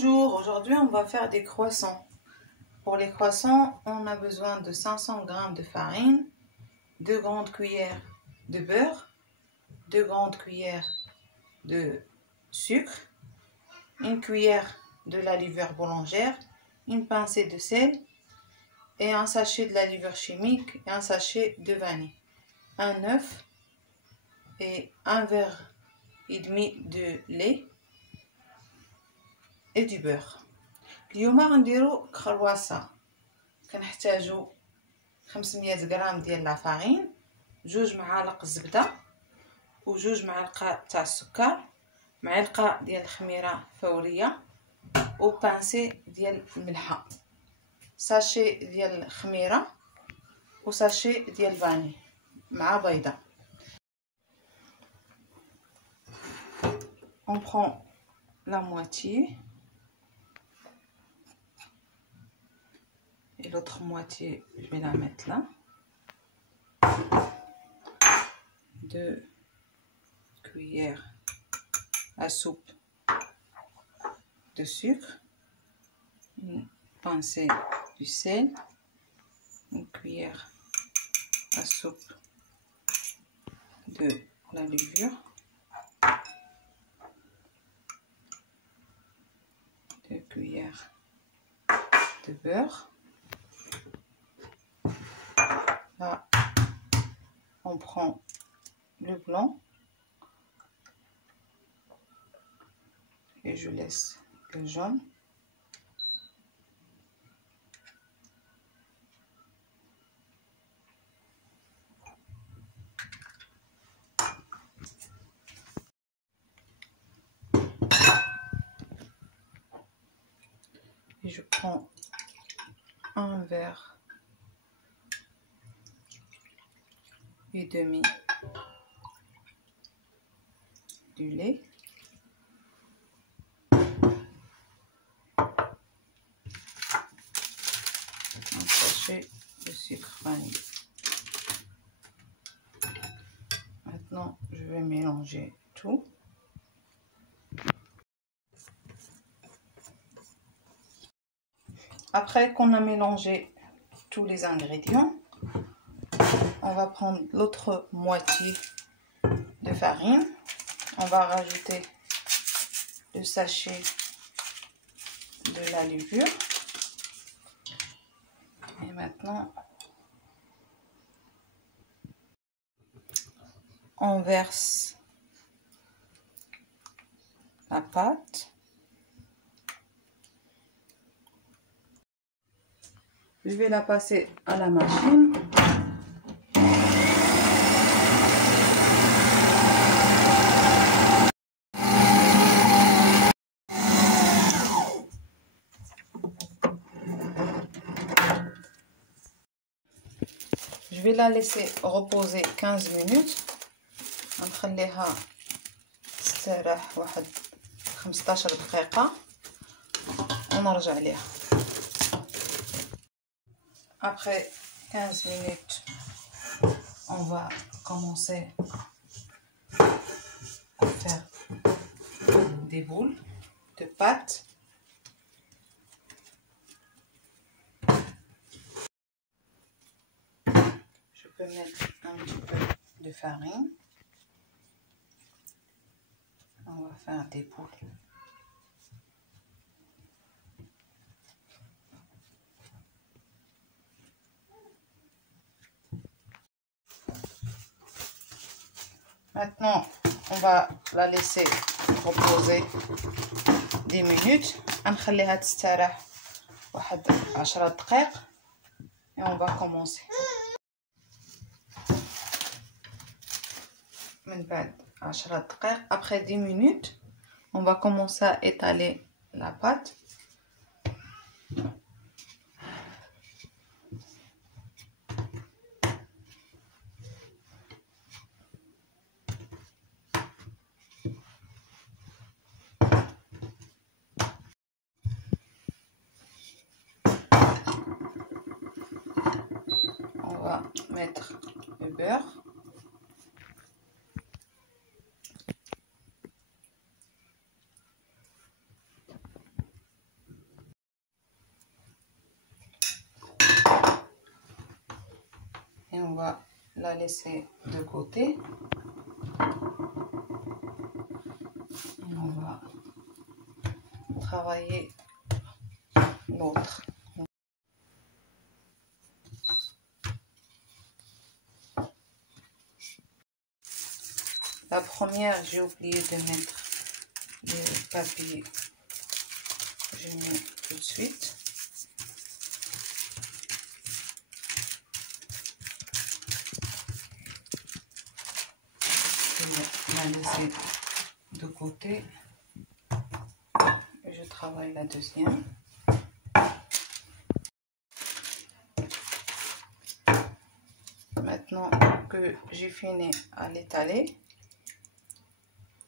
Bonjour, aujourd'hui on va faire des croissants. Pour les croissants, on a besoin de 500 g de farine, 2 grandes cuillères de beurre, 2 grandes cuillères de sucre, une cuillère de la levure boulangère, une pincée de sel et un sachet de la levure chimique et un sachet de vanille, un œuf et un verre et demi de lait et du beurre. اليوم غنديرو كرواسا. كنحتاجو 500 غرام ديال لافارين، 2 معالق زبده و2 معالق تاع السكر، معلقه ديال الخميره فوريه و بانسي ديال الملحه، ساشي ديال الخميره و ساشي ديال الفاني مع بيضه. On prend la moitié et l'autre moitié je vais la mettre là. 2 cuillères à soupe de sucre, une pincée du sel, une cuillère à soupe de la levure, 2 cuillères de beurre. Là, on prend le blanc et je laisse le jaune. Et je prends un verre et demi du lait, un sachet de sucre vanille. Maintenant, je vais mélanger tout. Après qu'on a mélangé tous les ingrédients, on va prendre l'autre moitié de farine. On va rajouter le sachet de la levure. Et maintenant, on verse la pâte. Je vais la passer à la machine. Je vais la laisser reposer 15 minutes. نخليها تستراح واحد 15 دقيقة ونرجع ليها. Après 15 minutes, on va commencer à faire des boules de pâte. Je peux mettre un petit peu de farine. On va faire des boules. Maintenant, on va la laisser reposer 10 minutes. نخليها تستراح واحد 10 دقائق et on va commencer. من بعد 10 دقائق, après 10 minutes, on va commencer à étaler la pâte. On va mettre le beurre. la laisser de côté. Et on va travailler l'autre. La première, j'ai oublié de mettre le papier. Je mets tout de suite. Je vais la laisser de côté. Et je travaille la deuxième. Maintenant que j'ai fini à l'étaler,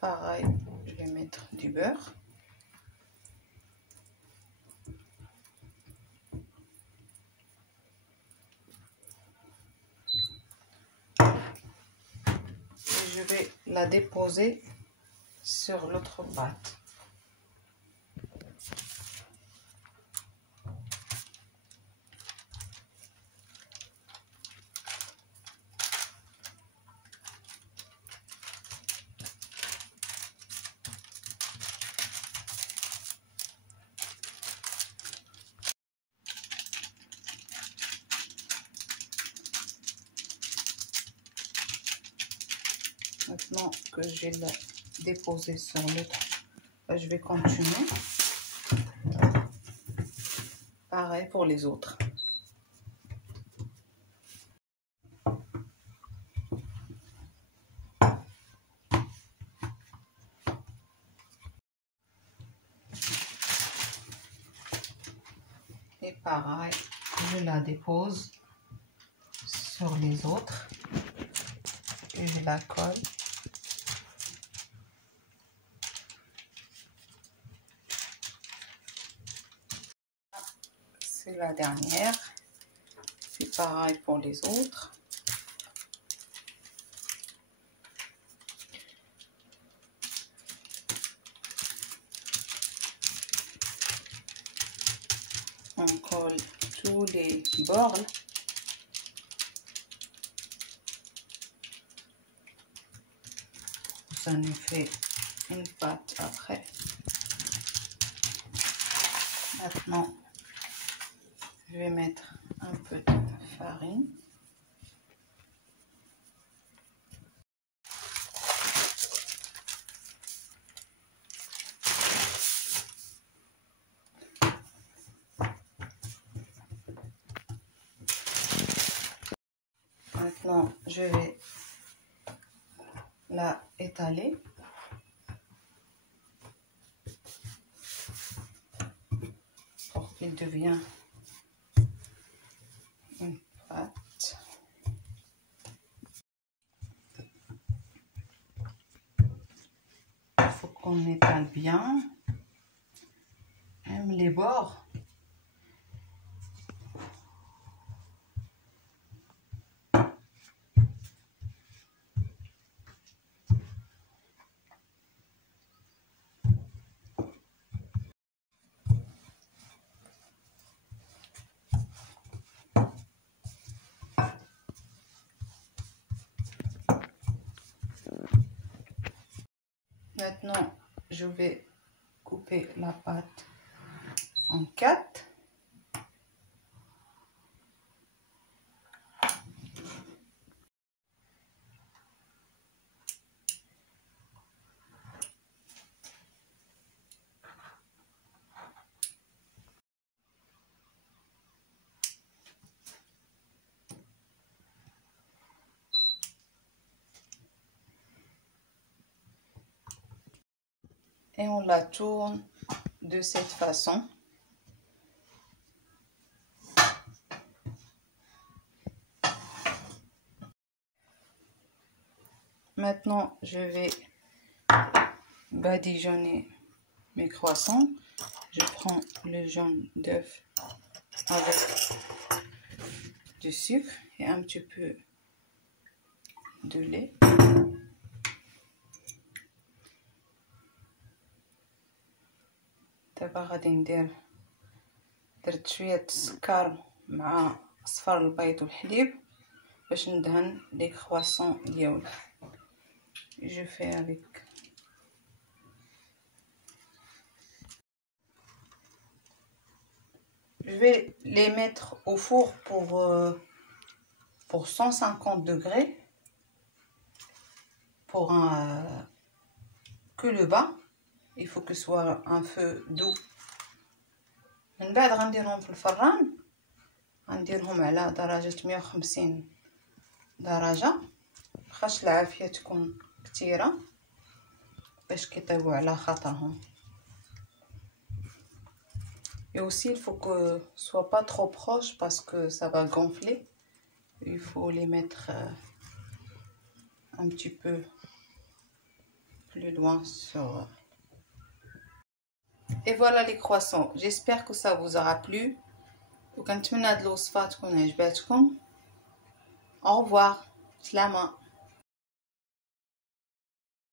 pareil, je vais mettre du beurre. Et je vais la déposer sur l'autre pâte. Maintenant que j'ai déposé sur l'autre, je vais continuer. Pareil pour les autres. Et pareil, je la dépose sur les autres et je la colle. C'est la dernière. C'est pareil pour les autres. On colle tous les bords. Ça nous fait une pâte après. Maintenant, je vais mettre un peu de farine. Maintenant, je vais la étaler. Pour qu'il devienne une pâte. Il faut qu'on étale bien, même les bords. Maintenant, je vais couper la pâte en 4. Et on la tourne de cette façon. Maintenant, je vais badigeonner mes croissants. Je prends le jaune d'œuf avec du sucre et un petit peu de lait. دابا غادي درت شويه السكر مع صفار البيض والحليب باش ندهن les croissants ديالي. Je fais avec. Je vais les mettre au four pour 150 degrés pour que le bas. Il faut que ce soit un feu doux. من بعد غنديرهم في الفران، غنديرهم على درجة 150 درجة، خاص العافية تكون كتيرة باش كيطيبوا على خاطرهم. Et aussi il faut que ce soit pas trop proche parce que ça va gonfler. Il faut les mettre un petit peu plus loin sur. Et voilà les croissants. J'espère que ça vous aura plu. وكنتمنى هاد الوصفة تكون عجباتكم. Au revoir. سلامة.